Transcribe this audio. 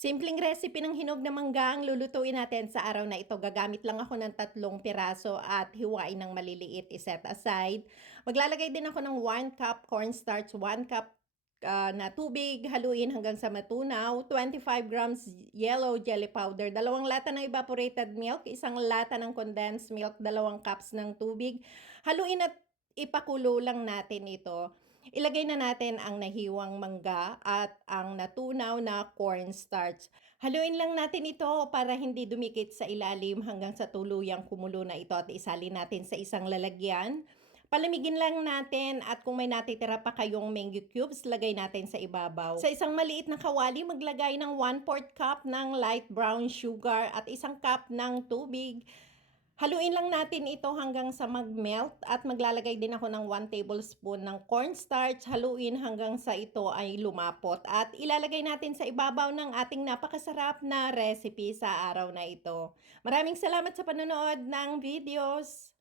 Simpleng recipe ng hinog na mangga ang lulutuin natin sa araw na ito. Gagamit lang ako ng 3 piraso at hiwain ng maliliit, iset aside. Maglalagay din ako ng 1 cup cornstarch, 1 cup na tubig, haluin hanggang sa matunaw, 25 grams yellow jelly powder, 2 lata ng evaporated milk, 1 lata ng condensed milk, 2 cups ng tubig. Haluin at ipakulo lang natin ito. Ilagay na natin ang nahiwang mangga at ang natunaw na cornstarch. Haluin lang natin ito para hindi dumikit sa ilalim hanggang sa tuluyang kumulo na ito at isalin natin sa isang lalagyan. Palamigin lang natin at kung may natitira pa kayong mango cubes, lagay natin sa ibabaw. Sa isang maliit na kawali, maglagay ng 1/4 cup ng light brown sugar at 1 cup ng tubig. Haluin lang natin ito hanggang sa mag-melt at maglalagay din ako ng 1 tablespoon ng cornstarch. Haluin hanggang sa ito ay lumapot at ilalagay natin sa ibabaw ng ating napakasarap na recipe sa araw na ito. Maraming salamat sa panonood ng videos.